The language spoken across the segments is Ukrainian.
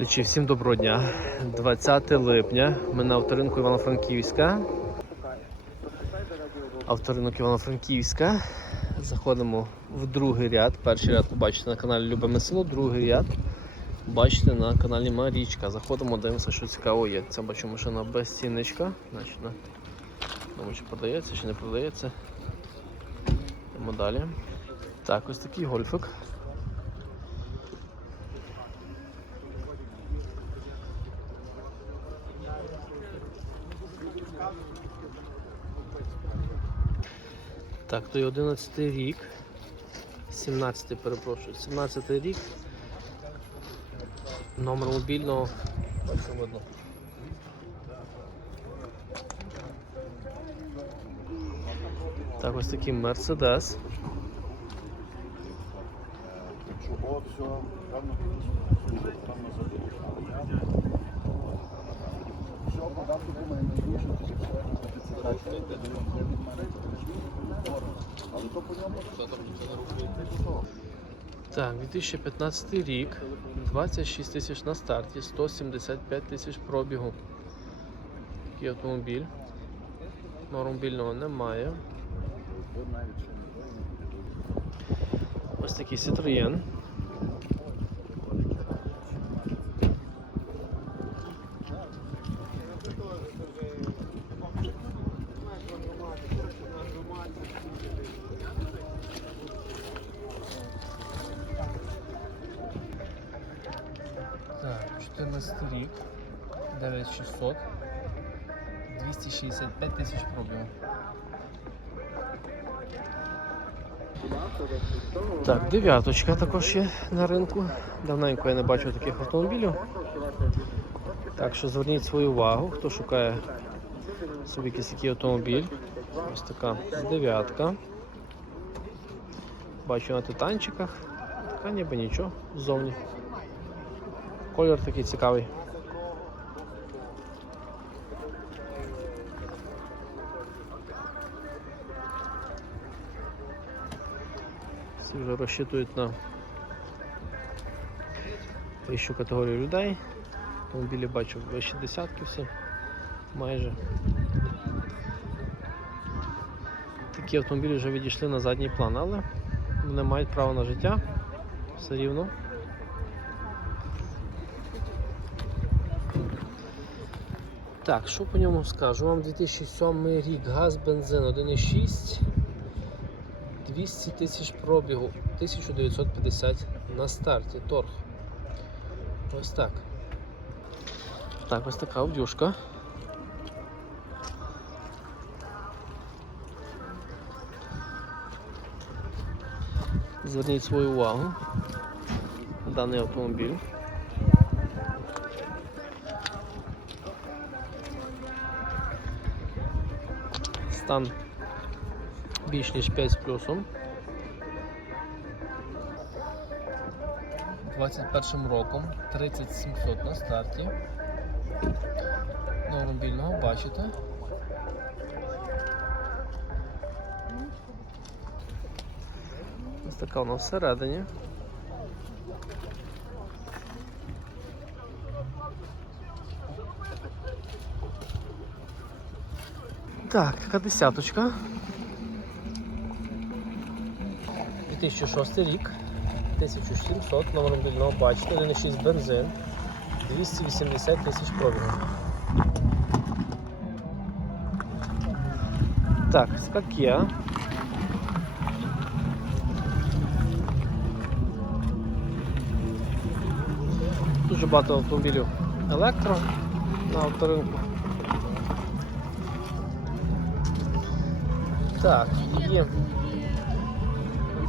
Глядачі, всім доброго дня. 20 липня. Ми на авторинку Івано-Франківська. Авторинок Івано-Франківська. Заходимо в другий ряд. Перший ряд побачите на каналі Любиме село, другий ряд бачите на каналі Марічка. Заходимо, дивимося, що цікаво є. Це бачу машина без цінничка. Значить, на... Думаю, чи продається, чи не продається. Йдемо далі. Так, ось такий гольфик. Так, то й 11 рік. 17 перепрошую, 17 рік. Номер мобільного. Видно. Так, ось такий Мерседес. Чого все певно певно Все, подав документи, вийшов, але то по ньому Так, 2015 рік, 26 тисяч на старті, 175 тисяч пробігу. Такий автомобіль. Номер немає. Ось такий Citroën. Так, дев'яточка також є на ринку. Давненько я не бачив таких автомобілів. Так що зверніть свою увагу, хто шукає собі якийсь такий автомобіль. Ось така дев'ятка. Бачу на титанчиках. Така ніби нічого ззовні. Колір такий цікавий. Вже розчитують на вищу категорію людей. Автомобілі бачу вище десятки всі майже. Такі автомобілі вже відійшли на задній план, але вони мають право на життя все рівно. Так, що по ньому скажу? Вам 2007 рік газ, бензин 1,6. 200 тисяч пробігу, 1950 на старті, торг. Ось так. Так, ось така авдюшка. Зверніть свою увагу на даний автомобіль. Стан більш ніж 5 з плюсом. 21 роком 3700 на старті. Мобільного бачите. Ось така вона всередині. Так, така десяточка. 2006 рік, 1700, номер мобільного бачите, 1,6 бензин, 280 тисяч пробігу. Так, скакія. Дуже багато автомобілів електро на авторинку. Так, є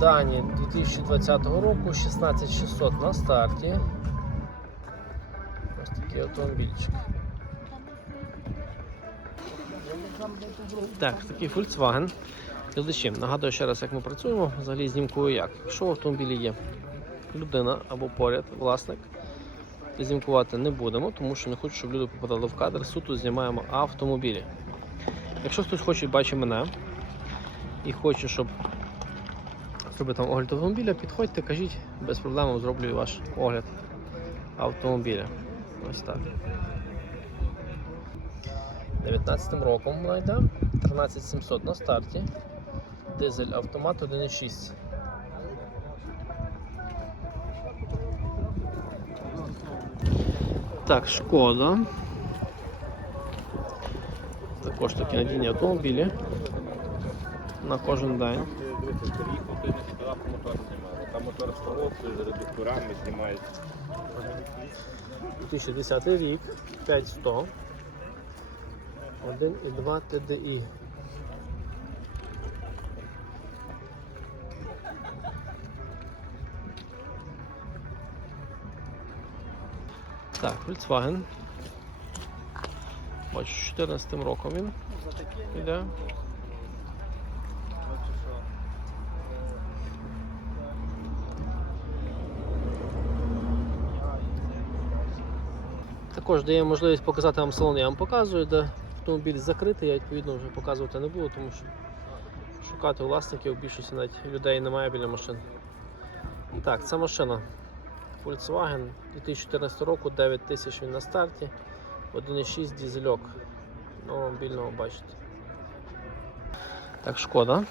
дані 2020 року 16600 на старті. Ось такий автомобільчик. Так, такий Volkswagen. Глядачі, нагадую ще раз, як ми працюємо, взагалі знімкую як. Якщо в автомобілі є людина або поряд, власник, то знімкувати не будемо, тому що не хочу, щоб люди попадали в кадр. Суто знімаємо автомобілі. Якщо хтось хоче бачити мене і хоче, щоб зробити вам огляд автомобіля, підходьте, кажіть, без проблем зроблю ваш огляд автомобіля. Ось так. 19 роком вона йде. 13700 на старті. Дизель автомат 1.6. Так, шкода. Також такі надійні автомобілі. На кожен день. Дивіться, приїхав, ти не сказав, мотор знімає. Там мотор встановки з редукторами знімають. 2010 рік, 5100. 1,2 TDI. Так, Volkswagen. Бачу, 14 роком він іде. Також дає можливість показати вам салон, я вам показую, де автомобіль закритий, я відповідно вже показувати не буду, тому що шукати власників більшості навіть людей немає біля машин. Так, це машина Volkswagen 2014 року, 9 тисяч він на старті, 1,6 дізельок. Нового мобільного бачите. Так, шкода.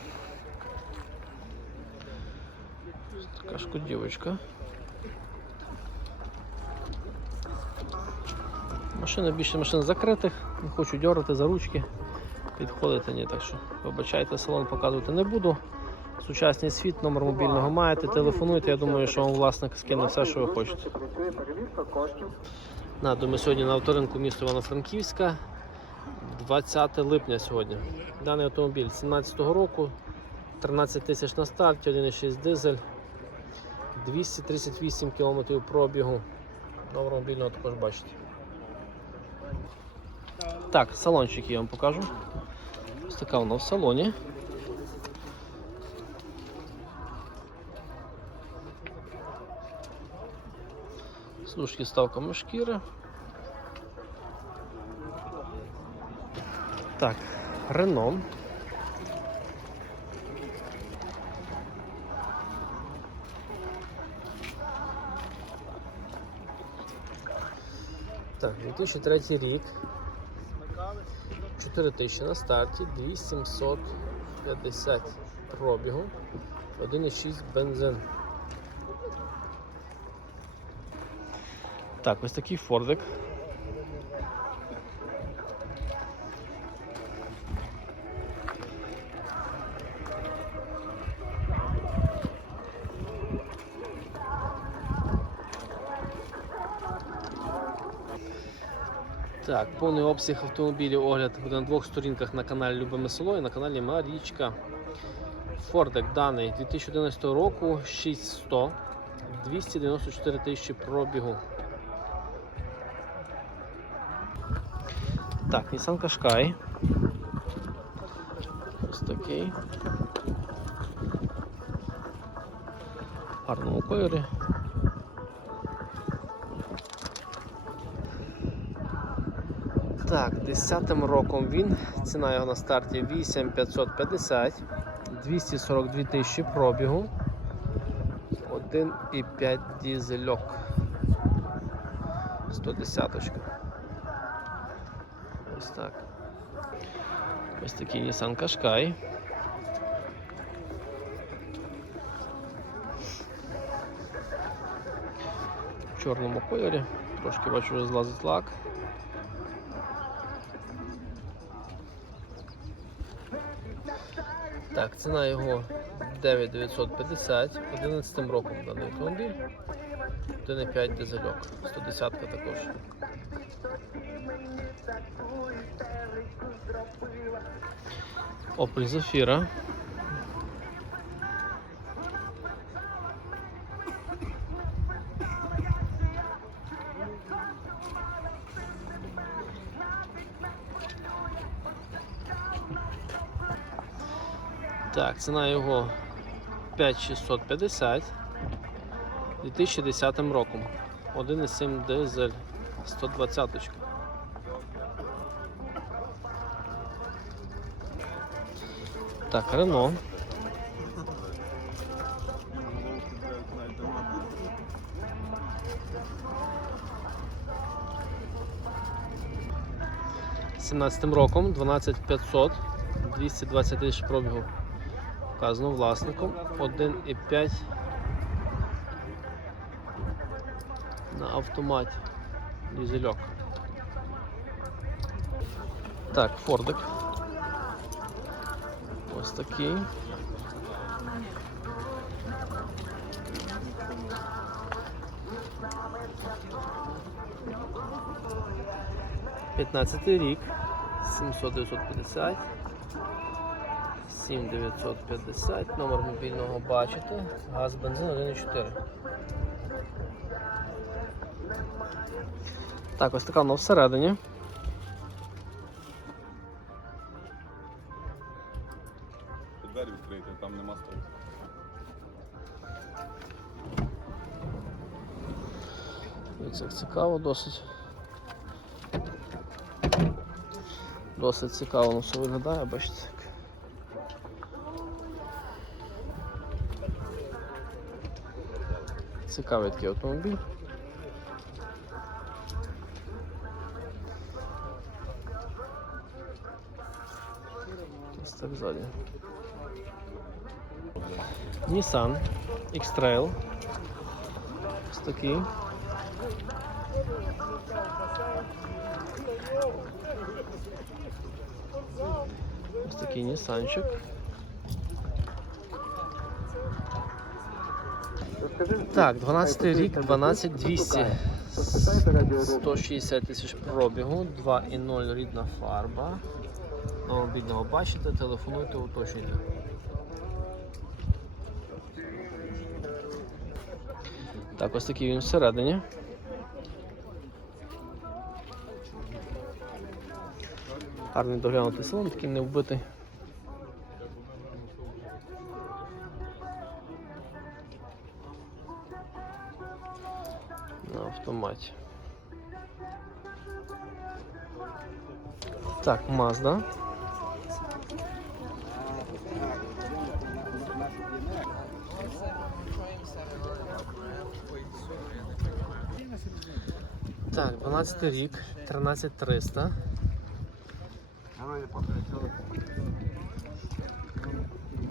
Така шкодівочка. Машини більше машин закритих, не хочу дергати за ручки, підходити ні, так що вибачайте, салон показувати не буду. Сучасний світ, номер мобільного маєте, телефонуйте, я думаю, що вам власник скине все, що ви хочете. Надо ми сьогодні на авторинку міста Івано-Франківська. 20 липня сьогодні. Даний автомобіль 17-го року, 13 тисяч на старті, 1,6 дизель, 238 км пробігу. Номер мобільного також бачите. Так, салончик я вам покажу. Ось така вона в салоні. Слушки з ставками шкіри. Так, Рено. Так, 2003 рік. 4 тисячі на старті, 2750 пробігу, 1,6 бензин. Так, ось такий фордик. Так, повний обсяг автомобілів огляд буде на двох сторінках на каналі Любиме Село і на каналі Марічка. Фордик даний 2011 року 6100, 294 тисячі пробігу. Так, Nissan Qashqai. Ось такий. Гарному кольорі. Так, 10 роком він. Ціна його на старті 8550, 242 тисячі пробігу. 1,5 дізельок. 110 Ось так. Ось такий Nissan Qashqai. В чорному кольорі. Трошки бачу, вже злазить лак. Так, ціна його 9950, 11 роком даний автомобіль. 1,5 дизельок, 110 також. Opel Zafira. Так, ціна його 5650 2010 роком. 1,7 дизель 120. -очка. Так, Рено. Сімнадцятим роком 12500, 220 тисяч пробігу. Вказано власником. 1,5 на автоматі. Дізельок. Так, Фордик. Ось такий. П'ятнадцятий рік. 700 950. 7950. Номер мобільного бачите. Газ, бензин 1,4. Так, ось така воно всередині. Двері відкрити, там нема столу. Як цікаво досить. Досить цікаво воно все виглядає, бачите. Цікавий такий автомобіль. Ось так ззаді. Nissan X-Trail. Ось такий. Ось такий Нісанчик. Так, 12 рік, 12200. 160 тисяч пробігу, 2,0 рідна фарба. Номер бідного бачите, телефонуйте, уточнюйте. Так, ось такий він всередині. Гарний доглянутий салон, такий не вбитий. Так, Mazda. Так, 12 рік, 13300.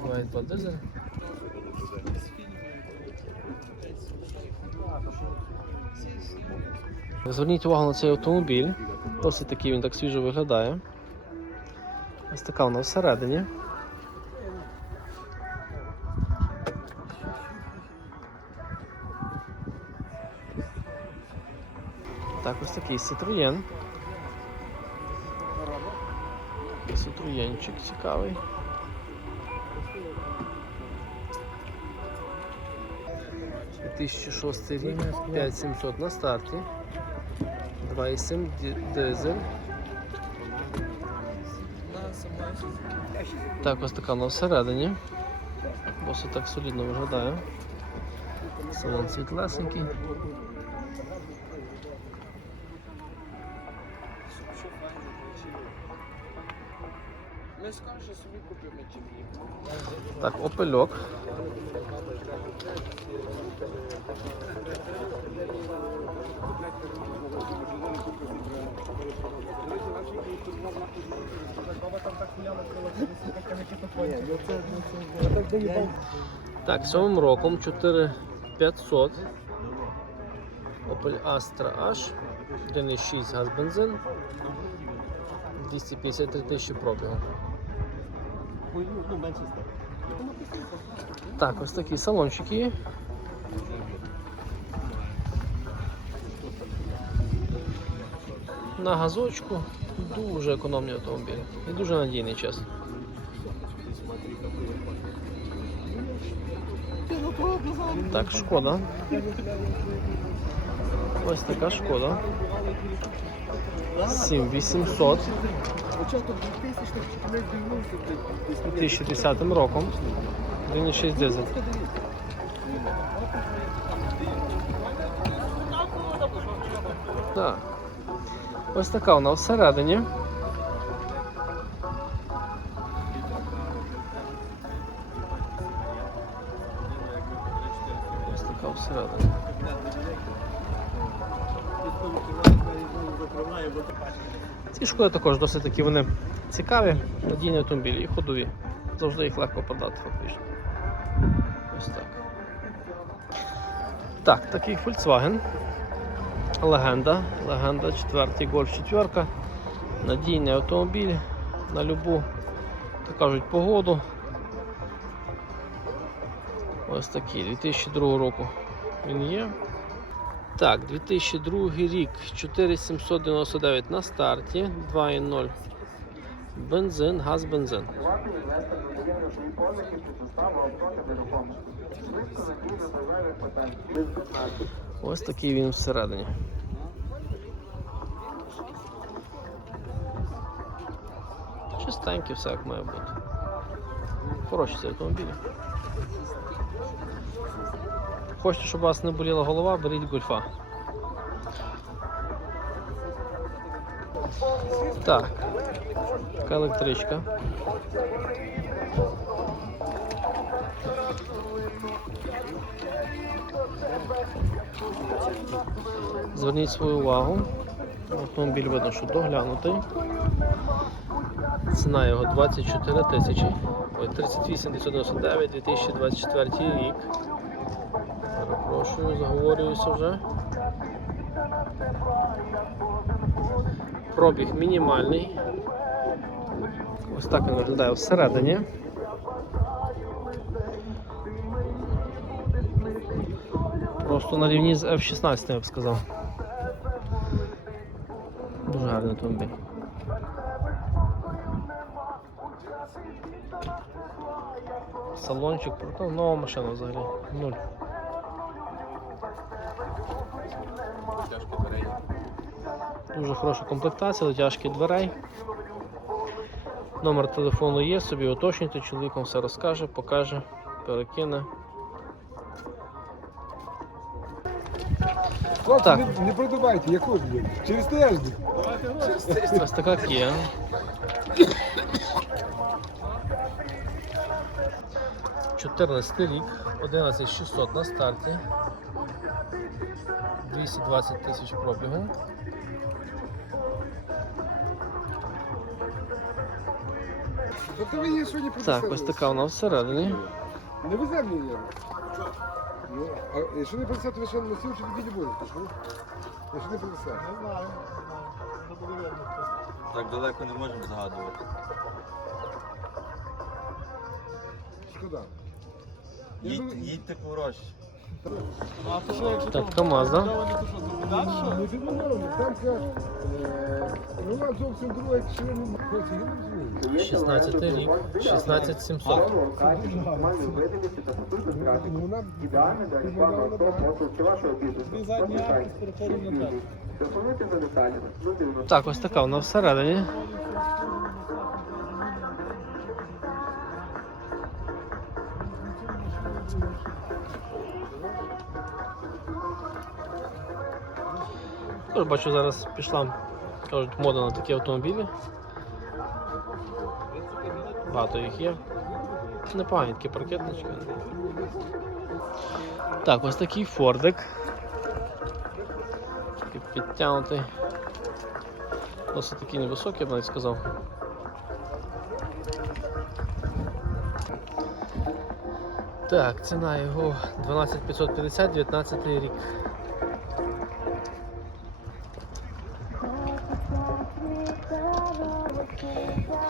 Має два дизель. Зверніть увагу на цей автомобіль. Досить такий він так свіжо виглядає. Ось така вона всередині. Так, ось такий Citroën. Citroёнчик цікавий. – 2006 рік, 5700 на старті, 2,7 ді- дизель. Так, ось така вона всередині. Досить так солідно виглядає. Салон світлесенький. Так, опельок. Так, сьомим роком 4500. Opel Astra H. 1,6 газ бензин. 253 тисячі пробігу. Так, ось такі салончики є. На газочку дуже економний автомобіль і дуже надійний чесно. Так, шкода. Ось така шкода. 7800 Початок 2000 х не дивився, десь 2010 роком. 1,6 дизель. Так. Ось така вона всередині. Шкоди також досить такі вони цікаві, надійні автомобілі і ходові. Завжди їх легко продати фактично. Ось так. Так, такий Volkswagen. Легенда. Легенда, четвертий Golf 4. Надійний автомобіль на любу, так кажуть, погоду. Ось такий 2002 року він є. Так, 2002 рік, 4799 на старті, 2.0. Бензин, газ, бензин. Ось такий він всередині. Чистенький все як має бути. Хороші ці автомобілі. Хочете, щоб у вас не боліла голова, беріть гольфа. Так, така електричка. Зверніть свою увагу. Автомобіль видно, що доглянутий. Ціна його 24 тисячі. Ой, 38 999, 2024 рік. Перепрошую, заговорююся вже. Пробіг мінімальний. Ось так він виглядає всередині. Просто на рівні з F16, я б сказав. Дуже гарний автомобіль. Салончик, ну, нова машина взагалі. Нуль. Тяжко перейде. Дуже хороша комплектація, дотяжки дверей. Номер телефону є, собі уточнюйте, чоловік вам все розкаже, покаже, перекине. Хлопці, Так. не, не продавайте, яку ж, блін? Через тиждень. Ось така Kia. Чотирнадцятий рік, 11600 на старті. 220 тисяч пробігу. Тобто? Так, ось така вона всередині. Не везе мені її. Ну, якщо не продасте, то ви ще на слідчий тоді не будете, що? Якщо не продасте. Так далеко не можемо згадувати. Шкода. Їдь, їдьте по гроші. Так. Не підмовлено, там. 16 рік, 16700. Ну, вона підмовляла, Так, ось така вона всередині. Тож бачу, зараз пішла кажуть, мода на такі автомобілі. Багато їх є. Непогані такі паркетнички. Так, ось такий фордик. Такий підтягнутий. Досить такий невисокий, я б навіть сказав. Так, ціна його 12550, 19 рік.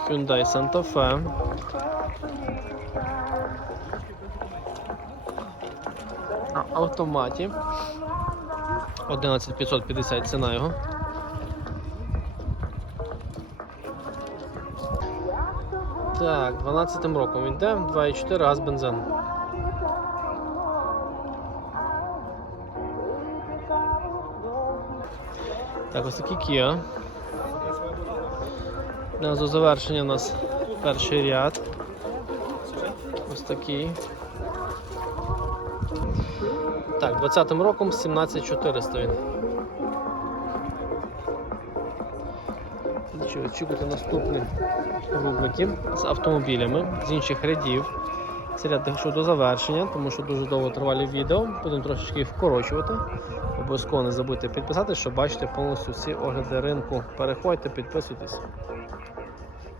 Hyundai Santa Fe. На автоматі. 11550 ціна його. Так, 12 роком йде, 2,4 газ бензин. Так, ось такий Kia. До завершення у нас перший ряд. Ось такий. Так, 20-м роком 17400 він. Що, очікуйте наступні рубрики з автомобілями з інших рядів. Цей ряд дійшов до завершення, тому що дуже довго тривалі відео. Будемо трошечки вкорочувати. Обов'язково не забудьте підписатися, щоб бачити повністю всі огляди ринку. Переходьте, підписуйтесь.